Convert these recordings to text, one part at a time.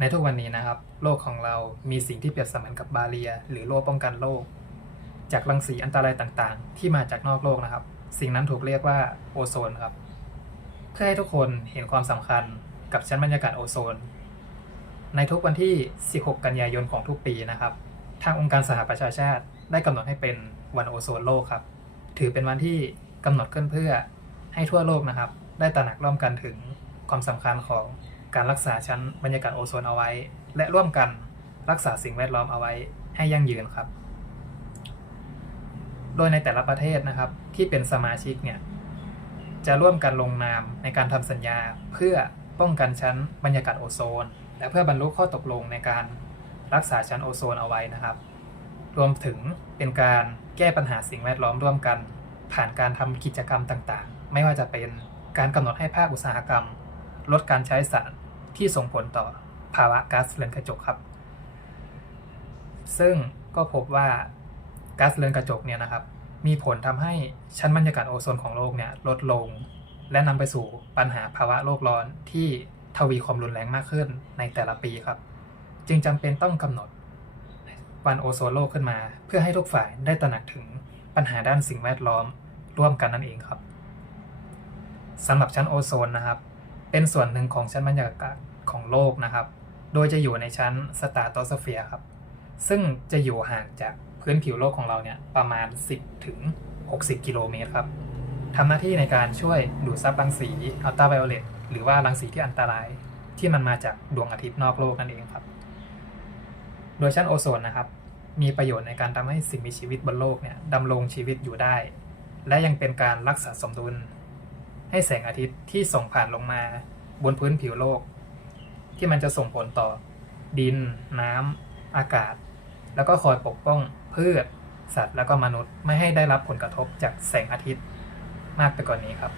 ในทุกวันนี้นะครับ โลกของเรามีสิ่งที่เปรียบเสมือนกับบาเรีย หรือรั้วป้องกันโลก จากรังสีอันตรายต่างๆ ที่มาจากนอกโลกนะครับ สิ่งนั้นถูกเรียกว่าโอโซนครับ เพื่อให้ทุกคนเห็นความสำคัญกับชั้นบรรยากาศโอโซน ในทุกวันที่ 16 กันยายนของทุกปีนะครับ ทางองค์การสหประชาชาติได้กำหนดให้เป็นวันโอโซนโลกครับ ถือเป็นวันที่กำหนดขึ้นเพื่อให้ทั่วโลกนะครับ ได้ตระหนักร่วมกันถึงความสำคัญของ การรักษาชั้นบรรยากาศโอโซนเอาไว้ และร่วมกันรักษาสิ่งแวดล้อมเอาไว้ให้ยั่งยืนครับ โดยในแต่ละประเทศนะครับที่เป็นสมาชิกเนี่ยจะร่วมกันลงนามในการทำสัญญาเพื่อป้องกันชั้นบรรยากาศโอโซน และเพื่อบรรลุข้อตกลงในการรักษาชั้นโอโซนเอาไว้นะครับ รวมถึงเป็นการแก้ปัญหาสิ่งแวดล้อมร่วมกัน ผ่านการทำกิจกรรมต่างๆ ไม่ว่าจะเป็นการกำหนดให้ภาคอุตสาหกรรม ลดการใช้สารที่ส่งผลต่อภาวะก๊าซเรือนกระจกครับ ซึ่งก็พบว่าก๊าซเรือนกระจกเนี่ยนะครับ มีผลทำให้ชั้นบรรยากาศโอโซนของโลกเนี่ยลดลง และนำไปสู่ปัญหาภาวะโลกร้อนที่ทวีความรุนแรงมากขึ้นในแต่ละปีครับ จึงจำเป็นต้องกำหนดวันโอโซนโลกขึ้นมา เพื่อให้ทุกฝ่ายได้ตระหนักถึงปัญหาด้านสิ่งแวดล้อมร่วมกันนั่นเองครับสำหรับชั้นโอโซนนะครับ เป็นส่วนหนึ่งของชั้นบรรยากาศของโลกนะครับ โดยจะอยู่ในชั้นสตาร์โตสเฟียร์ครับ ซึ่งจะอยู่ห่างจากพื้นผิวโลกของเราเนี่ยประมาณ 10 ถึง 60 กิโลเมตรครับทำหน้าที่ในการช่วยดูดซับรังสีอัลตราไวโอเลตหรือว่ารังสีที่อันตรายที่มันมาจากดวงอาทิตย์นอกโลกนั่นเองครับ โดยชั้นโอโซนนะครับ มีประโยชน์ในการทำให้สิ่งมีชีวิตบนโลกเนี่ยดำรงชีวิตอยู่ได้ และยังเป็นการรักษาสมดุล ให้แสงอาทิตย์ที่ส่งผ่านลงมา บนพื้นผิวโลก ที่มันจะส่งผลต่อ ดิน น้ำอากาศ แล้วก็คอยปกป้องพืช สัตว์แล้วก็มนุษย์ไม่ให้ได้รับผลกระทบจากแสงอาทิตย์มากไปกว่านนี้ครับ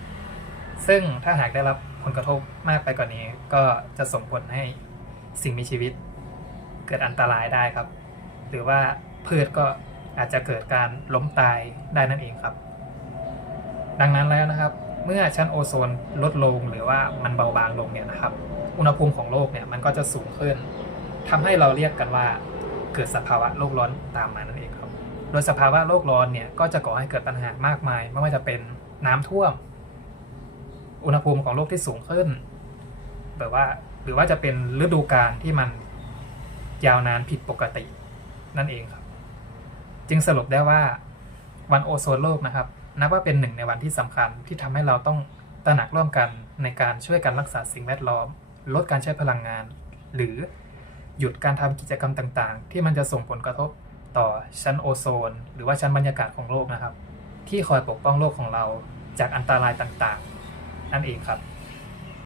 ซึ่งถ้าหากได้รับผลกระทบมากไปกว่านนี้ ก็จะส่งผลให้สิ่งมีชีวิต เกิดอันตรายได้ครับ หรือว่าพืชก็อาจจะเกิดการล้มตายได้นั่นเองครับ ดังนั้นแล้วนะครับ เมื่อชั้นโอโซนลดลงหรือว่ามันเบาบางลงเนี่ยนะครับ อุณหภูมิของโลกเนี่ยมันก็จะสูงขึ้นทำให้เราเรียกกันว่าเกิดสภาวะโลกร้อนตามมานั่นเองครับ โดยสภาวะโลกร้อนเนี่ยก็จะก่อให้เกิดปัญหามากมาย ไม่ว่าจะเป็นน้ำท่วม อุณหภูมิของโลกที่สูงขึ้นแบบว่าหรือว่าจะเป็นฤดูกาลที่มันยาวนานผิดปกตินั่นเองครับ จึงสรุปได้ว่าวันโอโซนโลกนะครับ นับว่าเป็นหนึ่งในวันที่สำคัญที่ทำให้เราต้องตระหนักร่วมกันในการช่วยกันรักษาสิ่งแวดล้อม ลดการใช้พลังงาน หรือหยุดการทำกิจกรรมต่างๆ ที่มันจะส่งผลกระทบต่อชั้นโอโซน หรือว่าชั้นบรรยากาศของโลกนะครับ ที่คอยปกป้องโลกของเราจากอันตรายต่างๆ นั่นเองครับ